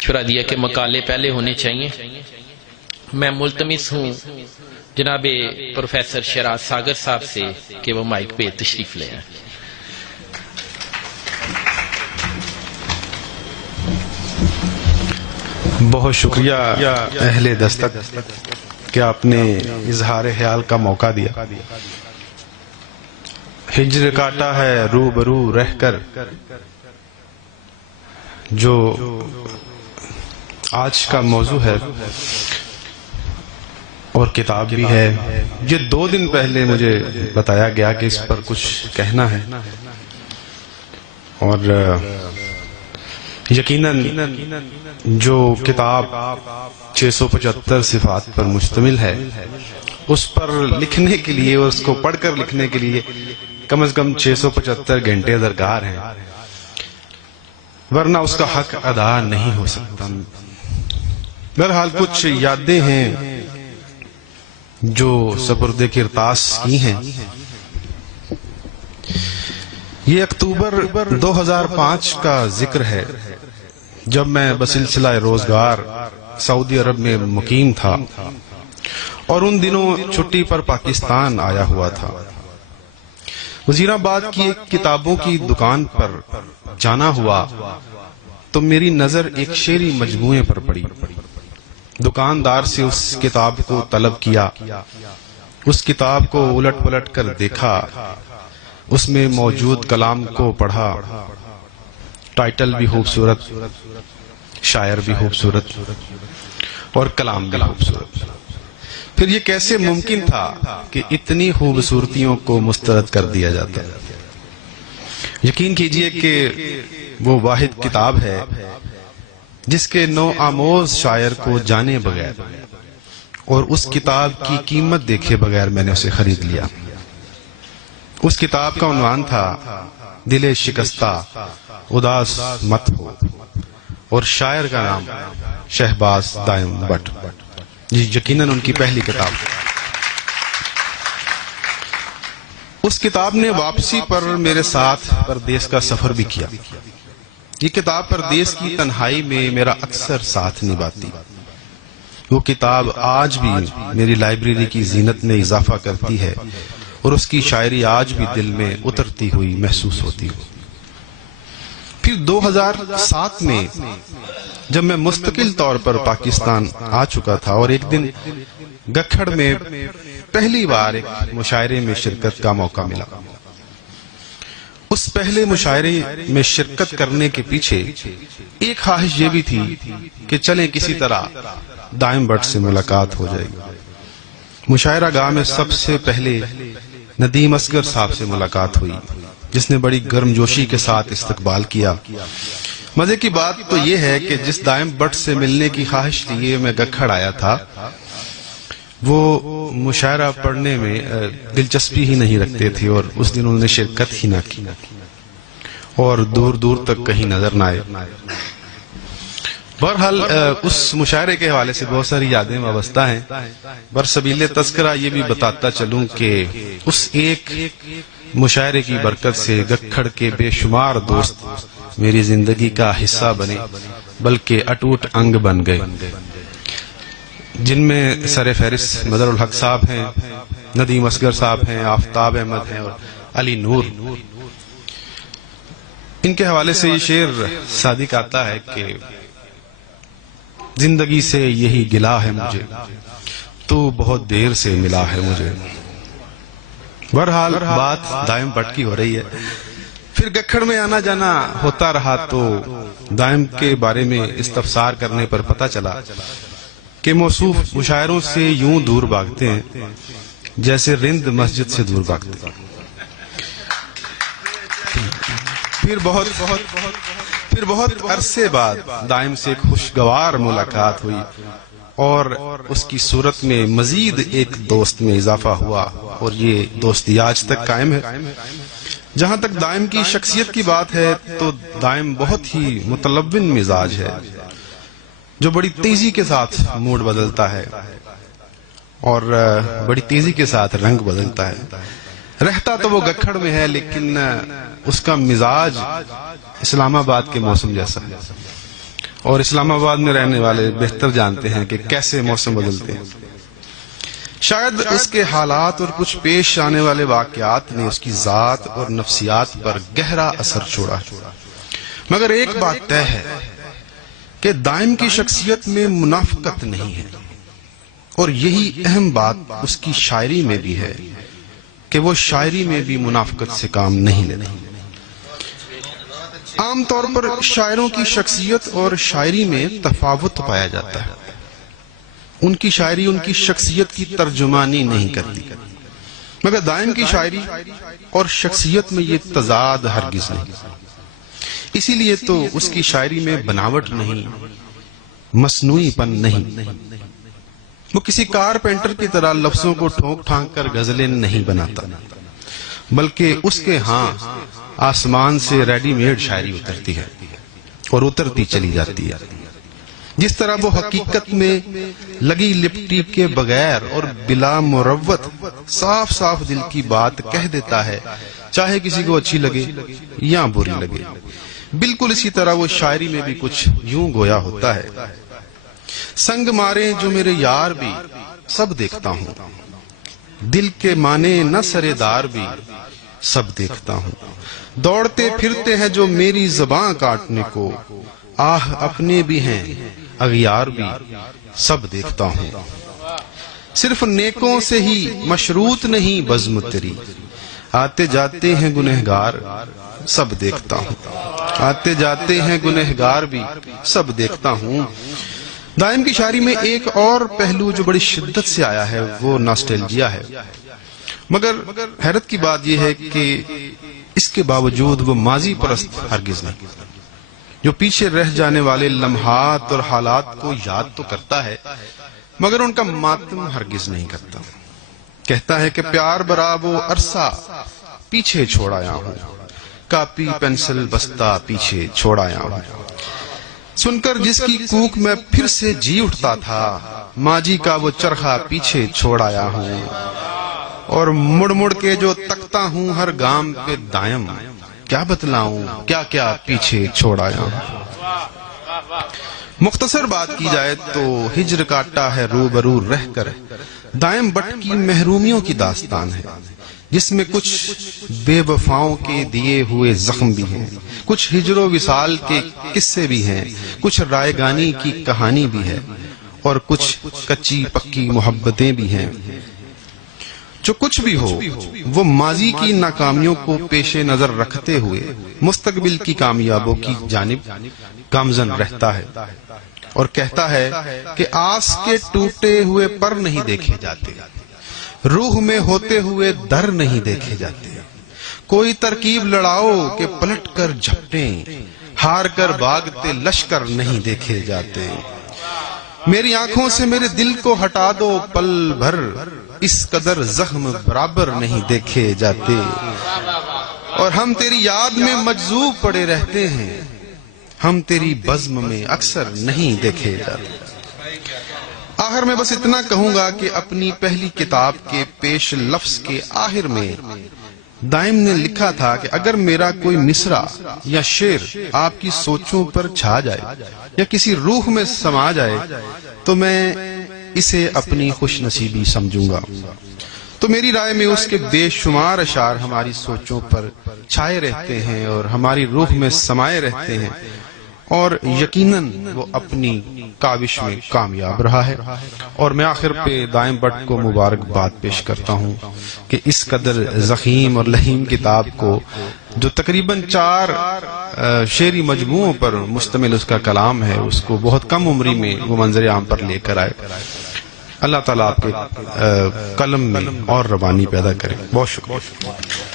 مشورہ دیا کہ مقالے پہلے ہونے چاہیے. میں ملتمس ہوں جناب پروفیسر شیراز ساگر صاحب سے کہ وہ مائک پہ تشریف لے آئیں. بہت شکریہ اہل دستک کہ آپ نے اظہار خیال کا موقع دیا. ہجر کاٹا ہے روبرو رہ کر، جو آج کا موضوع ہے اور کتاب بھی ہے. یہ 2 دن پہلے مجھے بتایا گیا کہ اس پر کچھ کہنا ہے، اور یقیناً جو کتاب 675 صفات پر مشتمل ہے اس پر لکھنے کے لیے اور اس کو پڑھ کر لکھنے کے لیے کم از کم 675 گھنٹے درکار ہیں، ورنہ اس کا حق ادا نہیں ہو سکتا. بہرحال کچھ یادیں ہیں جو سپرد کرتاس کی ہیں. یہ اکتوبر 2005 کا ذکر ہے جب میں بسلسلہ روزگار سعودی عرب میں مقیم تھا اور ان دنوں چھٹی پر پاکستان آیا ہوا تھا. وزیرآباد کی ایک کتابوں کی دکان پر جانا ہوا تو میری نظر ایک شعری مجموعے پر پڑی. دکاندار سے اس کتاب کو طلب کیا، اس کتاب کو الٹ پلٹ کر دیکھا، اس میں موجود کلام کو پڑھا. ٹائٹل بھی خوبصورت، شاعر بھی خوبصورت اور کلام بھی خوبصورت. پھر یہ کیسے ممکن تھا کہ اتنی خوبصورتیوں کو مسترد کر دیا جاتا؟ یقین کیجئے کہ وہ واحد کتاب ہے جس کے نو آموز شاعر کو جانے بغیر اور اس کتاب کی قیمت دیکھے بغیر میں نے اسے خرید لیا. اس کتاب کا عنوان تھا دل شکستہ اداس مت ہو، اور شاعر کا نام شہباز دائم بٹ. جی یقیناً ان کی پہلی کتاب. اس کتاب نے واپسی پر میرے ساتھ پردیس کا سفر بھی کیا. یہ کتاب پردیس کی تنہائی میں میرا اکثر ساتھ نبھاتی. وہ کتاب آج بھی میری لائبریری کی زینت میں اضافہ کرتی ہے اور اس کی شاعری آج بھی دل میں اترتی ہوئی محسوس ہوتی ہے. پھر 2007 میں جب میں مستقل طور پر پاکستان آ چکا تھا اور ایک دن گکھڑ میں پہلی بار ایک مشاعرے میں شرکت کا موقع ملا. اس پہلے مشاعرے میں شرکت کرنے کے پیچھے ایک خواہش یہ بھی تھی کہ چلیں کسی طرح دائم بٹ سے ملاقات ہو جائے گی. مشاعرہ گاہ میں سب سے پہلے ندیم اصغر صاحب سے ملاقات ہوئی جس نے بڑی گرمجوشی کے ساتھ استقبال کیا. مزے کی بات تو یہ ہے کہ جس دائم بٹ سے ملنے کی خواہش لیے میں گکھڑ آیا تھا وہ مشاعرہ پڑھنے میں دلچسپی ہی نہیں رکھتے تھے اور اس دن انہوں نے شرکت ہی نہ کی اور دور دور تک کہیں نظر نہ آئے. بہرحال اس مشاعرے کے حوالے سے بہت ساری یادیں وابستہ ہیں. برسبیل تذکرہ یہ بھی بتاتا چلوں کہ اس ایک مشاعرے کی برکت سے گکھڑ کے بے شمار دوست میری زندگی کا حصہ بنے بلکہ اٹوٹ انگ بن گئے، جن میں سر فہرست مظہر الحق صاحب ہیں، ندیم اصغر صاحب ہیں، آفتاب احمد ہیں اور علی نور. ان کے حوالے سے یہ شعر صادق آتا ہے کہ زندگی سے یہی گلا ہے مجھے، تو بہت دیر سے ملا ہے مجھے. بہرحال بات دائم بٹ کی ہو رہی ہے. پھر گکھڑ میں آنا جانا ہوتا رہا تو دائم کے بارے میں استفسار کرنے پر پتہ چلا کہ موصوف مشاعروں سے یوں دور بھاگتے ہیں جیسے رند مسجد سے دور بھاگتے ہیں. پھر بہت عرصے بعد دائم سے ایک خوشگوار ملاقات ہوئی اور اس کی صورت میں مزید ایک دوست میں اضافہ ہوا اور یہ دوستی آج تک قائم ہے. جہاں تک دائم کی شخصیت کی بات ہے تو دائم بہت ہی متلون مزاج ہے جو بڑی تیزی کے ساتھ موڈ بدلتا ہے اور بڑی تیزی کے ساتھ رنگ بدلتا ہے. رہتا تو وہ گکھڑ میں ہے لیکن اس کا مزاج اسلام آباد کے موسم جیسا ہے. اور اسلام آباد میں رہنے والے بہتر جانتے ہیں کہ کیسے موسم بدلتے ہیں۔ شاید اس کے حالات اور کچھ پیش آنے والے واقعات نے اس کی ذات اور نفسیات پر گہرا اثر چھوڑا، مگر ایک بات طے ہے کہ دائم کی شخصیت میں منافقت نہیں ہے، اور یہی اہم بات اس کی شاعری میں بھی ہے کہ وہ شاعری میں بھی منافقت سے کام نہیں لیتا۔ عام طور پر شاعروں کی شخصیت اور شاعری میں تفاوت پایا جاتا ہے۔ ان کی شاعری ان کی شخصیت کی ترجمانی نہیں کرتی، مگر دائم کی شاعری اور شخصیت میں یہ تضاد ہرگز نہیں۔ اسی لیے تو اس کی شاعری میں بناوٹ نہیں، مصنوعی پن نہیں۔ وہ کسی کارپینٹر کی طرح لفظوں کو ٹھونک ٹھانک کر غزلیں نہیں بناتا، بلکہ اس کے ہاں آسمان سے ریڈی میڈ شاعری اترتی ہے اور اترتی چلی جاتی ہے۔ جس طرح وہ حقیقت میں لگی لپٹی کے بغیر اور بلا مروت صاف صاف دل کی بات کہہ دیتا ہے، چاہے کسی کو اچھی لگے یا بری لگے، بالکل اسی طرح وہ شاعری میں بھی کچھ یوں گویا ہوتا ہے۔ سنگ مارے جو میرے یار بھی سب دیکھتا ہوں، دل کے مانے نہ سرے دار بھی سب دیکھتا ہوں، دوڑتے پھرتے ہیں جو میری زباں کاٹنے کو، آہ اپنے بھی ہیں اغیار بھی سب دیکھتا ہوں۔ صرف نیکوں سے ہی مشروط نہیں بزم تیری، آتے جاتے ہیں گنہگار سب دیکھتا ہوں، آتے جاتے ہیں گنہگار بھی سب دیکھتا ہوں۔ دائم کی شاعری میں ایک اور پہلو جو بڑی شدت سے آیا ہے وہ ناسٹیلجیا ہے، مگر حیرت کی بات یہ ہے کہ اس کے باوجود وہ ماضی پرست ہرگز نہیں۔ جو پیچھے رہ جانے والے لمحات اور حالات کو یاد تو کرتا ہے، مگر ان کا ماتم ہرگز نہیں کرتا۔ کہتا ہے کہ پیار برا وہ عرصہ پیچھے چھوڑ آیا ہوں، کاپی پینسل بستہ پیچھے چھوڑ آیا ہوں، سن کر جس کی کوک میں پھر سے جی اٹھتا تھا، ماجی کا وہ چرخہ پیچھے چھوڑ آیا ہوں، اور مڑ مڑ کے جو تکتا ہوں ہر گام پہ دائم، کیا بتلاؤں کیا کیا پیچھے چھوڑ آیا ہوں۔ مختصر بات کی جائے تو ہجر کاٹا ہے روبرو رہ کر دائم بٹ کی محرومیوں کی داستان ہے، جس میں کچھ بے وفاؤں کے دیے ہوئے زخم بھی ہیں، کچھ ہجر و وصال کے قصے بھی ہیں، کچھ رائے گانی کی کہانی بھی ہے، اور کچھ کچی پکی محبتیں بھی ہیں۔ جو کچھ بھی ہو وہ ماضی کی ناکامیوں کو پیش نظر رکھتے ہوئے مستقبل کی کامیابوں کی جانب گامزن رہتا ہے، اور کہتا ہے کہ آس کے ٹوٹے ہوئے پر نہیں دیکھے جاتے، روح میں ہوتے ہوئے در نہیں دیکھے جاتے، کوئی ترکیب لڑاؤ کہ پلٹ کر جھپٹیں، ہار کر بھاگتے لشکر نہیں دیکھے جاتے، میری آنکھوں سے میرے دل کو ہٹا دو پل بھر، اس قدر زخم برابر نہیں دیکھے جاتے، اور ہم تیری یاد میں مجذوب پڑے رہتے ہیں، ہم تیری بزم میں اکثر نہیں دیکھے جاتے۔ آخر میں بس اتنا کہوں گا کہ اپنی پہلی کتاب کے پیش لفظ کے آخر میں دائم نے لکھا تھا کہ اگر میرا کوئی مصرع یا شعر آپ کی سوچوں پر چھا جائے یا کسی روح میں سما جائے تو میں اسے اپنی خوش نصیبی سمجھوں گا۔ تو میری رائے میں اس کے بے شمار اشعار ہماری سوچوں پر چھائے رہتے ہیں اور ہماری روح میں سمائے رہتے ہیں، اور یقیناً وہ اپنی کاوش میں کامیاب رہا ہے، اور میں آخر پہ دائم بٹ کو مبارکباد پیش کرتا ہوں کہ اس قدر ضخیم اور لحیم کتاب کو، جو تقریباً 4 شعری مجموعوں پر مشتمل اس کا کلام ہے، اس کو بہت کم عمری میں وہ منظر عام پر لے کر آئے۔ اللہ تعالیٰ آپ کے قلم میں اور روانی پیدا کرے۔ بہت شکریہ۔